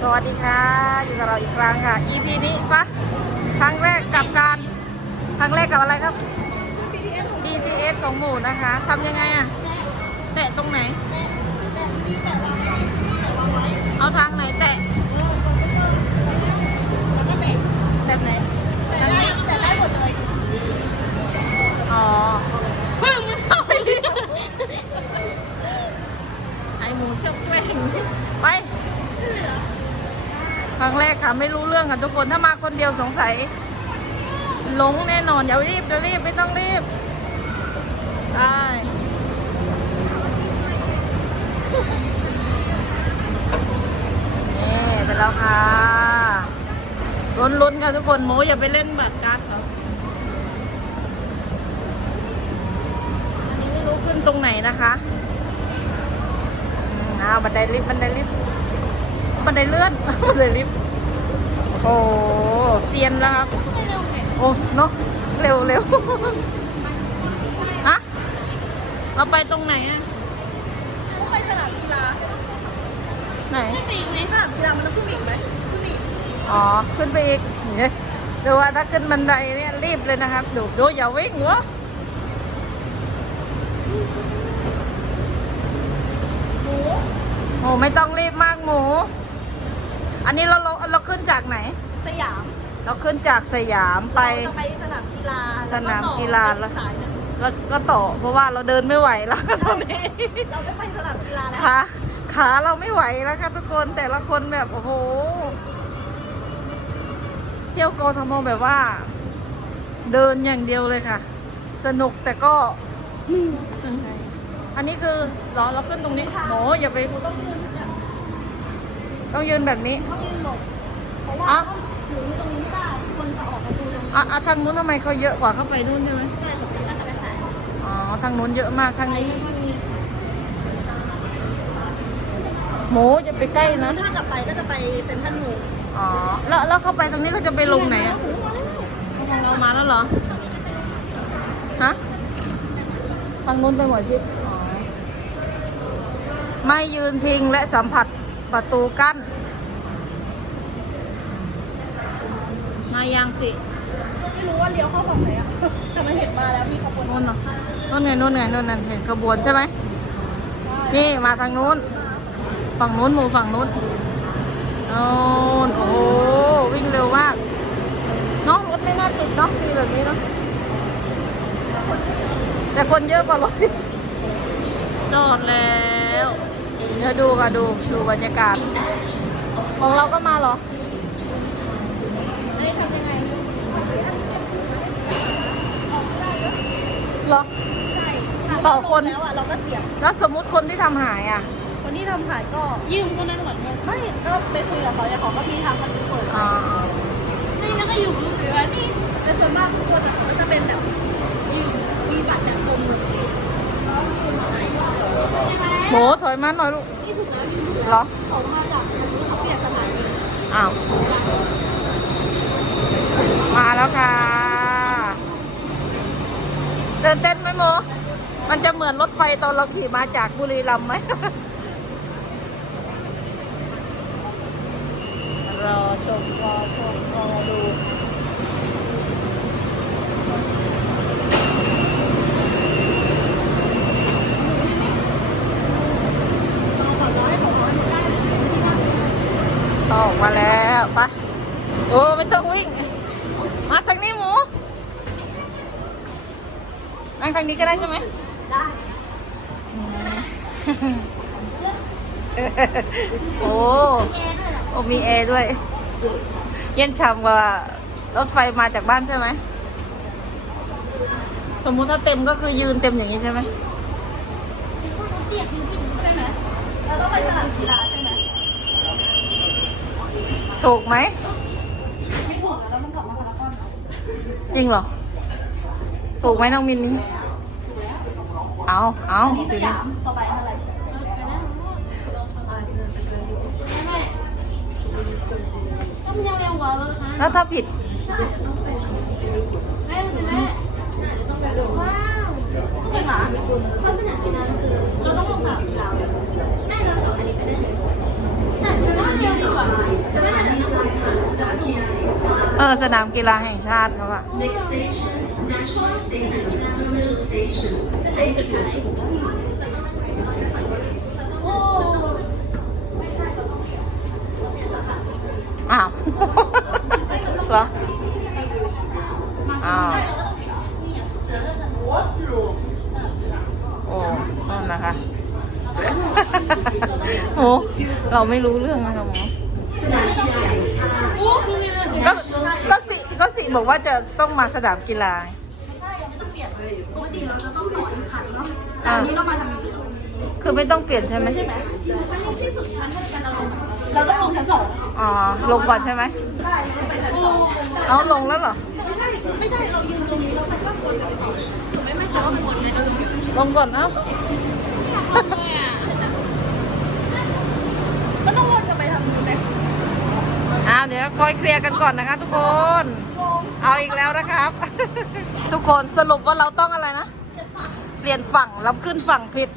สวัสดีค่ะ อยู่กับเราอีกครั้งค่ะ EP นี้ปะครั้งแรกกับการครั้งแรกกับอะไรครับ BTS ของหมูนะคะทำยังไงอะแตะตรงไหน เอาทางไหนแตะแบบไหนทางนี้ แต่ได้หมดเลย อ๋อ เพิ่มไม่เข้าไปเลย ไอหมูเชือกแกว่งไป ค่ะ ไม่รู้เรื่องกันทุกคนถ้ามาคนเดียวสงสัยหลงแน่นอนอย่ารีบอย่ารีบไม่ต้องรีบได้นี่ไปแล้วค่ะลุ้นๆค่ะทุกคนโมอย่าไปเล่นบัตรการ์ดเขาอันนี้ไม่รู้ขึ้นตรงไหนนะคะอืมอ้าวบันไดลิฟต์บันไดลิฟต์บันไดเลื่อนบันไดลิฟต์ โอ้เซียนแล้วครับไม่เร็วไงโอ้เนาะเร็วเร็วฮะเราไปตรงไหนอะไปสนามกีฬาไหนไม่ปีกไหมสนามกีฬามันต้องขึ้นอีกไหมขึ้นอีกอ๋อ ขึ้นไปอีกเนี่ยดูว่าถ้าขึ้นบันไดเนี่ยรีบเลยนะครับ ดูดูอย่าวิ่งวะโอ้ไม่ต้องรีบมากหมู อันนี้เราเราเราขึ้นจากไหน สยามเราขึ้นจากสยามไป เราจะไปสนามกีฬาสนามกีฬาแล้วสายหนึ่งแล้วก็ต่อเพราะว่าเราเดินไม่ไหวแล้วตอนนี้เราไม่ไปสนามกีฬาแล้วขาขาเราไม่ไหวแล้วค่ะทุกคนแต่ละคนแบบโอ้โหเที่ยวกทมแบบว่า เดินอย่างเดียวเลยค่ะ สนุกแต่ก็อันนี้คือเหรอเราขึ้นตรงนี้โหอย่าไป ต้องยืนเนี่ย ต้องยืนแบบนี้ต้องยืนหลบเพราะว่าอะหนูตรงนี้ไม่ได้คนจะออกประตูตรงนี้อะอะทางนู้นทำไมเขาเยอะกว่าเข้าไปนู่นใช่ไหมใช่ผมเป็นนักการสายอ๋อทางนู้นเยอะมากทางนี้โหจะไปใกล้นะ ถ้ากลับไปก็จะไปเซ็นทรัลเวิลด์อ๋อแล้วแล้วเข้าไปตรงนี้เขาจะไปลงไหนอะหนูมาแล้วเรามาแล้วเหรอฮะทางนู้นไปหมดชิดอ๋อไม่ยืนพิงและสัมผัส ประตูกั้น มายังสิ ไม่รู้ว่าเลี้ยวเข้าฝั่งไหนอะแต่มันเห็นมาแล้วมีขบวนนู่นเนาะนู่นไงนู่นไงนู่นนั่นเห็นขบวนใช่ไหม นี่มาทางนู้น ฝั่งนู้นหมู่ฝั่งนู้นโน่นโอ้โหวิ่งเร็วมากเนาะรถไม่น่าติดเนาะมีแบบนี้เนาะแต่คนเยอะกว่ารถจอดแล้ว เดี๋ยวดูค่ะดูดูบรรยากาศ ของเราก็มาเหรออันนี้ทำยังไงเหรอใช่ต่อคน แล้วอะเราก็เสียบ แล้วสมมุติคนที่ทำหายอะ คนที่ทำขายก็ยืมคนนั้นก่อนเลยไม่ก็ไปคุยกับเขาเนี่ยเขาก็มีทางประตูเปิดอ๋อนี่แล้วก็อยู่มือถือว่านี่แต่ส่วนมากทุกคนอะเขาก็จะเป็นแบบยืมมีบัตรแบบกลมเลย โหถอยมาหน่อยลูก นี่ถูกแล้วยืนถูกเหรอ เขามาจากตรงนี้เขาเปลี่ยนสถานีอ้าว มาแล้วค่ะเดินเต้นไหมโม มันจะเหมือนรถไฟตอนเราขี่มาจากบุรีรัมย์ไหม รอชมรอชมรอดู ออกมาแล้วไปะโอ้ไม่ต้องวิ่ง มาทางนี้หมู นั่งทางนี้ก็ได้ใช่ไหมได้โอ้โอ้มีแอร์ด้วย เย็นฉ่ำกว่ารถไฟมาจากบ้านใช่ไหม สมมุติถ้าเต็มก็คือยืนเต็มอย่างนี้ใช่ไหมใช่ไหมเราต้องไปสนามกีฬาใช่ไหม ถูกไหมจริงเหรอ ถูกไหมน้องมินนี่เอาเอาที่สสิยามต่อไปเท่าไหร่ต้องยังเร็วกว่าแล้วนะคะแล้วถ้าผิดแม่แม่ว้าวต้องไปหาเพราะสนามกีฬาคือเราต้องลงสนามกีฬาแม่เราต่ออันนี้ไปได้เลยใช่ใช่ต้องเร็วดีกว่า เออ สนามกีฬาแห่งชาติเขาอะ Next station, National Stadium, Terminal Station. โอ้อ้าวเหรอ อ้าวโอ้นั่นนะคะ โอ้ เราไม่รู้เรื่องนะคะหมอสนามกีฬาแห่งชาติ โหคือมีอะไรก็ก็สิก็สิบอกว่าจะต้องมาสนามกีฬาไม่ใช่ยังไม่ต้องเปลี่ยนเลยปกติเราจะต้องต่ออีกขันเนาะแต่อันนี้เรามาทางนี้คือไม่ต้องเปลี่ยนใช่ไหมใช่ไหมมันถ้าเป็นเราลงกับเราต้องลงชั้นสองอ๋อลงก่อนใช่ไหมใช่เราไปชั้นสองเอาลงแล้วเหรอไม่ใช่ไม่ใช่เรายืนตรงนี้แล้วมันก็วนไปต่อหนูไม่มั่นใจว่ามันหมดในเราอยู่ลงก่อนเอ้า มันต้องวนกลับไปทางนู้นไหม อ้าวเดี๋ยวคอยเคลียร์กันก่อนนะคะ ทุกคน เอาอีกแล้วนะครับ ทุกคนสรุปว่าเราต้องอะไรนะ เปลี่ยนฝั่งเราขึ้นฝั่งผิด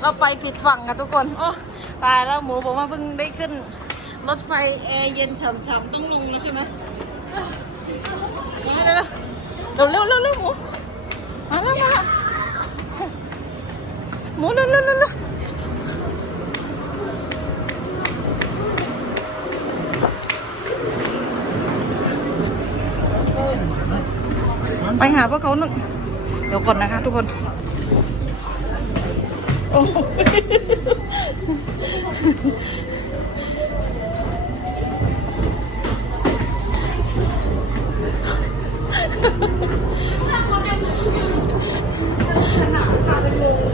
เราไปผิดฝั่งกันทุกคน โอ้ตายแล้วหมูบอกว่าเพิ่งได้ขึ้น รถไฟแอร์เย็นฉ่ำๆต้องลงแล้วใช่ไหมเร็วเร็วเร็วเร็วเร็วหมูมาแล้วมาแล้วหมูเร็วเร็วเร็ว ไปหาพวกเขาหนึ่งเดี๋ยวก่อนนะคะ ทุกคน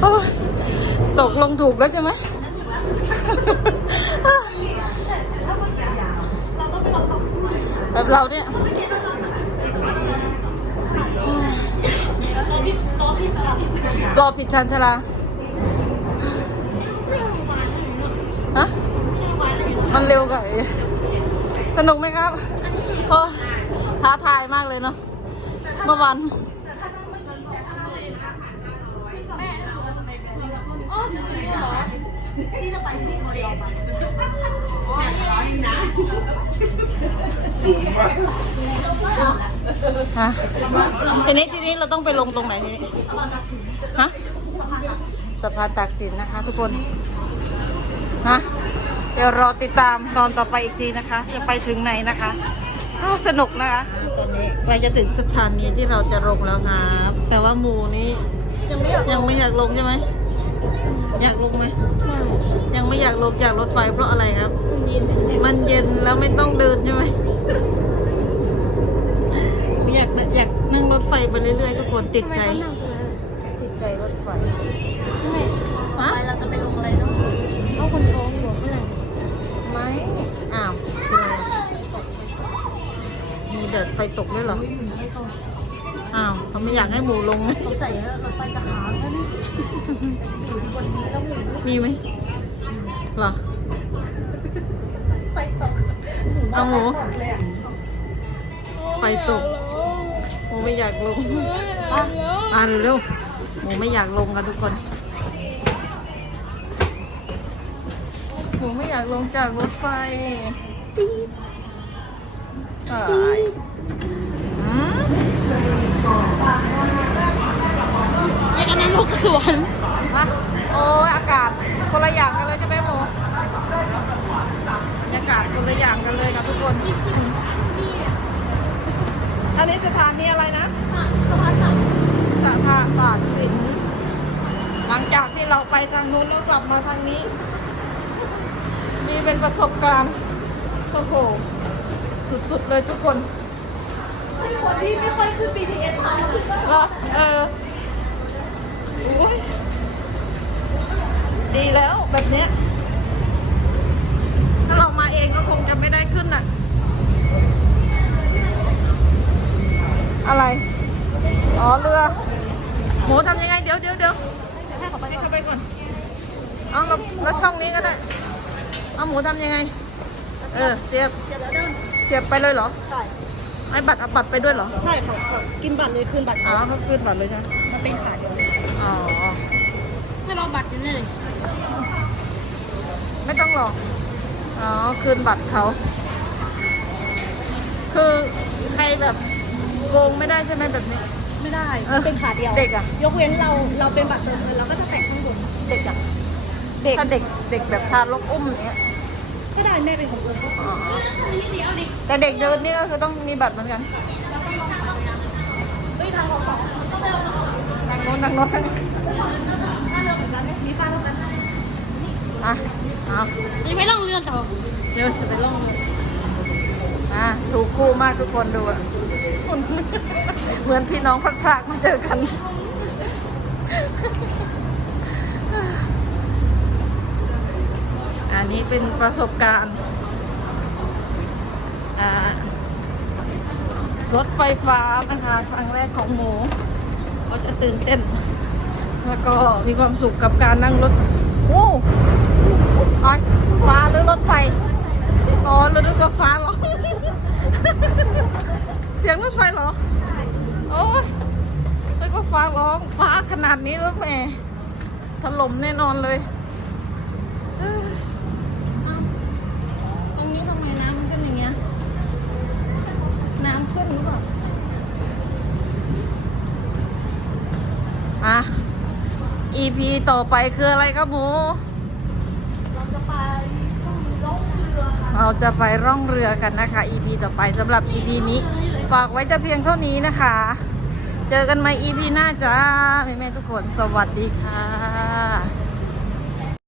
โอ้ตกลงถูกแล้วใช่ไหมแบบเราเนี่ย รอผิดชันชลาฮะมันเร็วกว่าไอ้สนุกไหมครับโอ้ท้าทายมากเลยเนาะเมื่อวานอ๋อจริงเหรอที่จะไปที่โซนต่อไป ฮะทีนี้ทีนี้เราต้องไปลงตรงไหนทีนี้ฮะสะพานตากสินนะคะ ทุกคนนะเดี๋ยวรอติดตามตอนต่อไปอีกทีนะคะ จะไปถึงไหนนะคะอ้าวสนุกนะคะตอนนี้ใกล้จะถึงสถานีที่เราจะลงแล้วครับแต่ว่าหมูนี้ยังไม่อยากยังไม่อยากลงใช่ไหมอยากลงไหมยังไม่อยากลงจากรถไฟเพราะอะไรครับ มันเย็นแล้วไม่ต้องเดินใช่ไหม อยากอยากนั่งรถไฟไปเรื่อยๆทุกคนติดใจ ติดใจรถไฟฮะไปเราจะไปลงอะไรเนาะเอาคนท้องหัวข้างหลังไม่อ้าวเป็นไรมีเดิดไฟตกด้วยเหรออ้าวเขาไม่อยากให้หมูลงไหมสงสัยรถไฟจะค้างแล้วนี่อยู่ที่บนนี้แล้วหมูมีไหมเหรอไฟตกเอาหมูตกเลยอะไฟตกหมู ไม่อยากลงอ่าเร็วๆหมูไม่อยากลงกันทุกคนหมูไม่อยากลงจากรถไฟเอ้ยหืมไอ้อันนั้นลูกสวนมาโอ้ยอากาศคนละอย่างกันเลยใช่ไหมหมูบรรยากาศคนละอย่างกันเลยนะทุกคน อันนี้สถานีอะไรนะสะพานตากสิน หลังจากที่เราไปทางนู้นแล้วกลับมาทางนี้นี่เป็นประสบการณ์โอ้โห สุดๆเลยทุกคนคนที่ไม่ค่อยขึ้น BTS ทางมาขึ้นก็เหรอเออโอ้ยดีแล้วแบบเนี้ยถ้าเรามาเองก็คงจะไม่ได้ขึ้นน่ะ อะไร อ๋อ เรือ หมูทำยังไง เดี๋ยวเดี๋ยวเดี๋ยวให้เขาไปให้เขาไปก่อน เอาเราเราช่องนี้ก็ได้ เอาหมูทำยังไง เออ เสียบ เดี๋ยวเดิน เสียบไปเลยเหรอใช่ไอ้บัตรเอาบัตรไปด้วยเหรอ ใช่เขาเขากินบัตรเลยคืนบัตรอ๋อเขาคืนบัตรเลยใช่ไหมมันเป็นขาเดียวอ๋อให้เราบัตรอยู่นี่ไม่ต้องหรอกอ๋อ คืนบัตรเขา คือใครแบบโกงไม่ได้ใช่ไหมแบบนี้ ไม่ได้เออเป็นขาเดียวเด็กอะ ยกเว้นเราเราเป็นบัตรเติมเงินเราก็จะแตะข้างบนเด็กอะเด็กถ้าเด็กเด็กแบบทารกอุ้มอย่างเนี้ยก็ได้ แม่เป็นของเอิญก็อ๋อแต่เด็กเดินนี่ก็คือต้องมีบัตรเหมือนกันเฮ้ยทางของต้องไปลงทางโน้นทางโน้นทางนี้หน้าเรือเหมือนกันมีฟ้าเท่ากันอะเอาจะไปล่องเรือต่อเดี๋ยวจะไปล่องเลยอะถูกคู่มากทุกคนดูอะเหมือนพี่น้องพลักมาเจอกัน อันนี้เป็นประสบการณ์รถไฟฟ้านะคะครั้งแรกของหมูก็จะตื่นเต้น แล้วก็มีความสุขกับการนั่งรถโอ้ไอ้ฟ้าหรือรถไฟอ๋อรถรถฟ้าหรอ เสียงรถไฟเหรอ โอ้ยแล้วก็ฟ้าร้องฟ้าขนาดนี้แล้วแม่ถล่มแน่นอนเลย อะ EP ต่อไปคืออะไรครับหมูเราจะไปล่องเรือค่ะเราจะไปร่องเรือกันนะคะ EP ต่อไปสำหรับ EP นี้ ฝากไว้แต่เพียงเท่านี้นะคะ เจอกันใหม่ EP หน้าจ้าแม่ๆทุกคนสวัสดีค่ะ